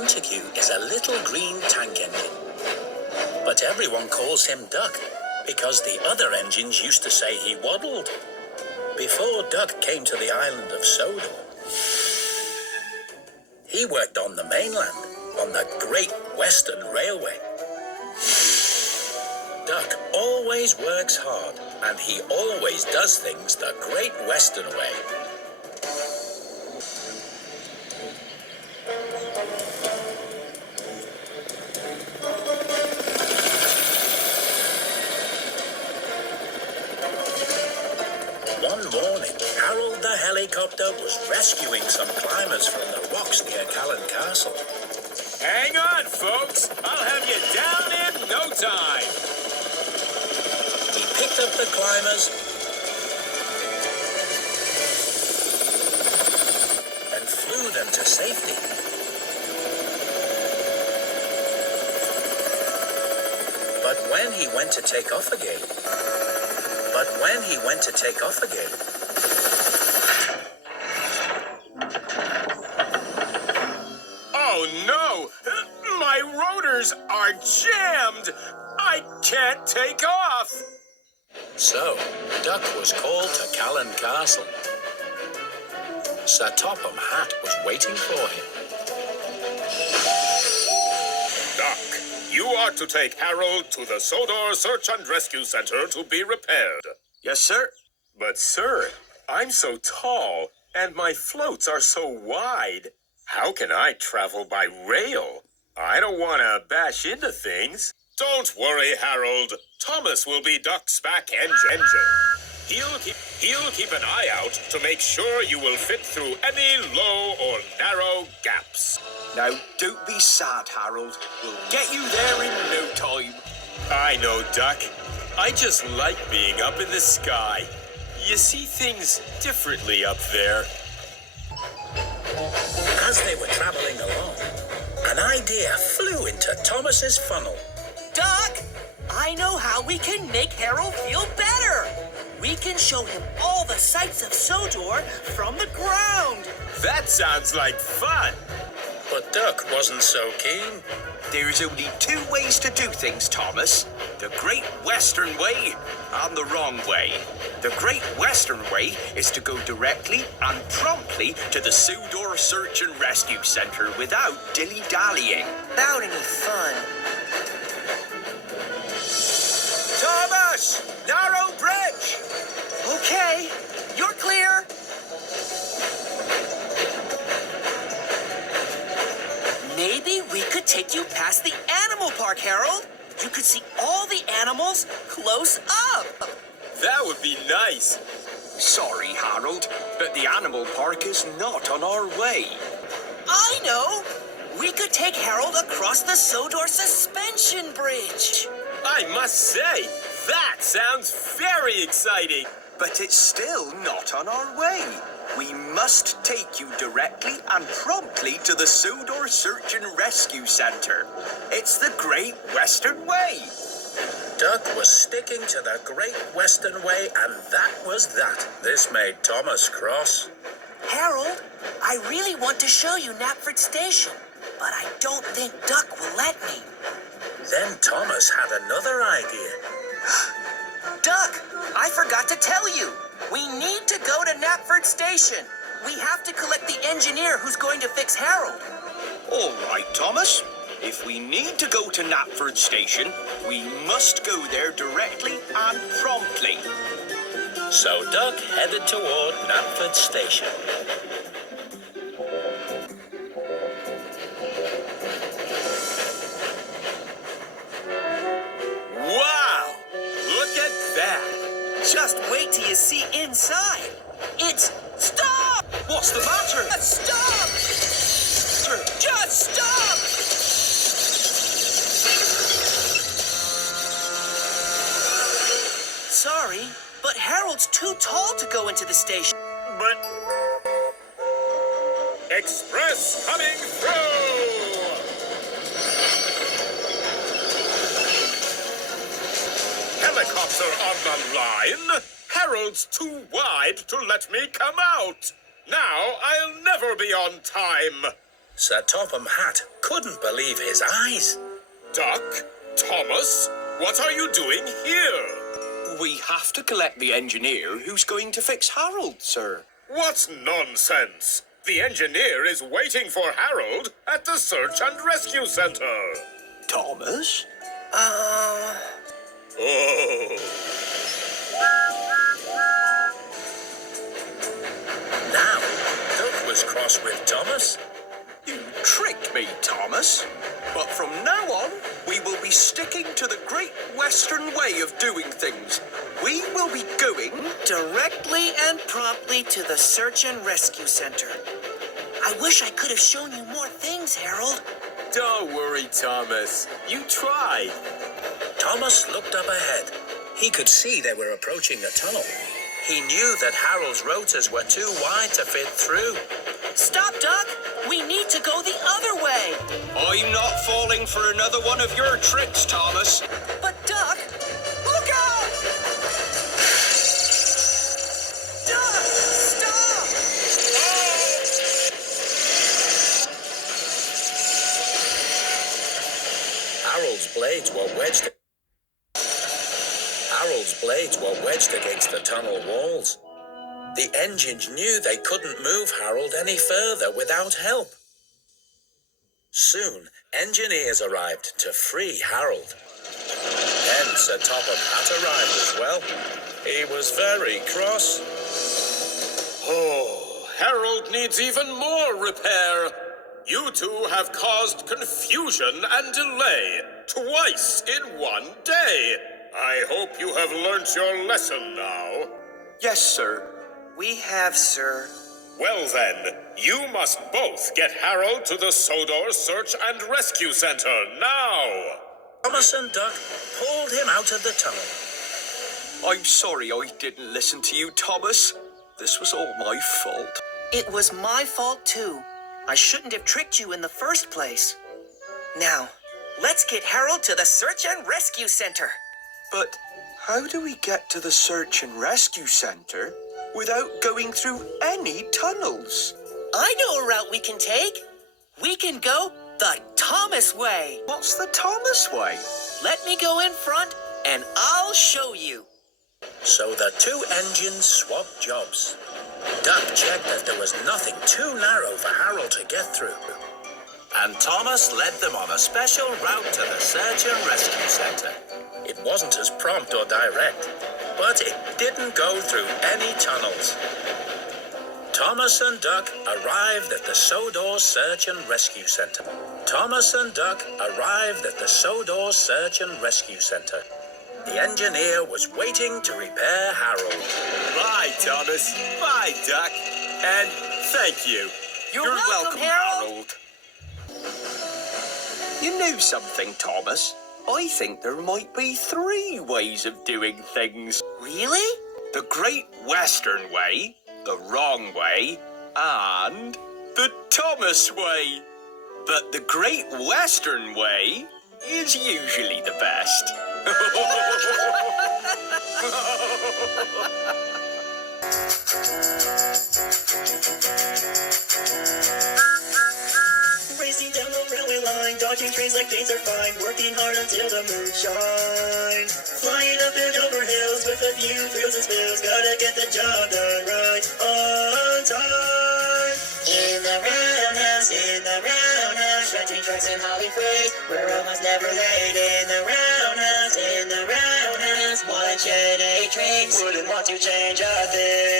Montague is a little green tank engine. But everyone calls him Duck because the other engines used to say he waddled. Before Duck came to the island of Sodor, he worked on the mainland, on the Great Western Railway. Duck always works hard, and he always does things the Great Western way. One morning, Harold the helicopter was rescuing some climbers from the rocks near Callan Castle. Hang on, folks. I'll have you down in no time. He picked up the climbers and flew them to safety. But when he went to take off again, Oh, no! My rotors are jammed! I can't take off! So Duck was called to Callan Castle. Sir Topham Hatt was waiting for him. Duck, you are to take Harold to the Sodor Search and Rescue Center to be repaired. Yes, sir. But, sir, I'm so tall, and my floats are so wide. How can I travel by rail? I don't want to bash into things. Don't worry, Harold. Thomas will be Duck's back engine. He'll keep an eye out to make sure you will fit through any low or narrow gaps. Now, don't be sad, Harold. We'll get you there in no time. I know, Duck. I just like being up in the sky. You see things differently up there. As they were traveling along, an idea flew into Thomas's funnel. Duck, I know how we can make Harold feel better. We can show him all the sights of Sodor from the ground. That sounds like fun. But Duck wasn't so keen. There's only two ways to do things, Thomas. The Great Western Way and the wrong way. The Great Western Way is to go directly and promptly to the Sodor Search and Rescue Center without dilly-dallying. Without any fun. Thomas! Narrow bridge! Okay, you're clear. Maybe we could take you past the animal park, Harold. You could see all the animals close up. That would be nice. Sorry, Harold, but the animal park is not on our way. I know. We could take Harold across the Sodor suspension bridge. I must say, that sounds very exciting. But it's still not on our way. We must take you directly and promptly to the Sodor Search and Rescue Center. It's the Great Western Way. Duck was sticking to the Great Western Way, and that was that. This made Thomas cross. Harold, I really want to show you Knapford Station, but I don't think Duck will let me. Then Thomas had another idea. Duck, I forgot to tell you. We need to go to Knapford Station. We have to collect the engineer who's going to fix Harold. All right, Thomas. If we need to go to Knapford Station, we must go there directly and promptly. So Duck headed toward Knapford Station. Wow! Look at that! Just wait till you see inside. It's... Stop! What's the matter? Stop! Just stop! Sorry, but Harold's too tall to go into the station. But... Express coming through! Helicopter on the line. Harold's too wide to let me come out. Now I'll never be on time. Sir Topham Hatt couldn't believe his eyes. Duck? Thomas? What are you doing here? We have to collect the engineer who's going to fix Harold, sir. What nonsense! The engineer is waiting for Harold at the Search and Rescue Center. Thomas? Oh. Now, Duck was cross with Thomas. You tricked me, Thomas. But from now on, we will be sticking to the Great Western way of doing things. We will be going Directly and promptly to the Search and Rescue Center. I wish I could have shown you more things, Harold. Don't worry, Thomas. You tried. Thomas looked up ahead. He could see they were approaching a tunnel. He knew that Harold's rotors were too wide to fit through. Stop, Duck! We need to go the other way! I'm not falling for another one of your tricks, Thomas. But, Duck, look out! Duck, stop! Harold's blades were wedged against the tunnel walls. The engines knew they couldn't move Harold any further without help. Soon, engineers arrived to free Harold. Then Sir Topham Hatt arrived as well. He was very cross. Oh, Harold needs even more repair. You two have caused confusion and delay twice in one day. I hope you have learnt your lesson now. Yes, sir. We have, sir. Well then, you must both get Harold to the Sodor Search and Rescue Center now. Thomas and Duck pulled him out of the tunnel. I'm sorry I didn't listen to you, Thomas. This was all my fault. It was my fault, too. I shouldn't have tricked you in the first place. Now, let's get Harold to the Search and Rescue Center. But how do we get to the Search and Rescue Center without going through any tunnels? I know a route we can take. We can go the Thomas way. What's the Thomas way? Let me go in front, and I'll show you. So the two engines swapped jobs. Duck checked that there was nothing too narrow for Harold to get through. And Thomas led them on a special route to the Search and Rescue Center. It wasn't as prompt or direct, but it didn't go through any tunnels. Thomas and Duck arrived at the Sodor Search and Rescue Center. Thomas and Duck arrived at the Sodor Search and Rescue Center. The engineer was waiting to repair Harold. Bye, Thomas. Bye, Duck. And thank you. You're welcome, Harold. You know something, Thomas? I think there might be 3 ways of doing things. Really? The Great Western way, the wrong way, and the Thomas way. But the Great Western way is usually the best. Racing down the railway line, dodging trains like days are fine, working hard until the moon shines. Flying up and over hills with a few thrills and spills, gotta get the job done right on time. In the roundhouse, stretching tracks and hauling freight, we're almost never late. In the roundhouse, one shed 8 trains, wouldn't want to change a thing.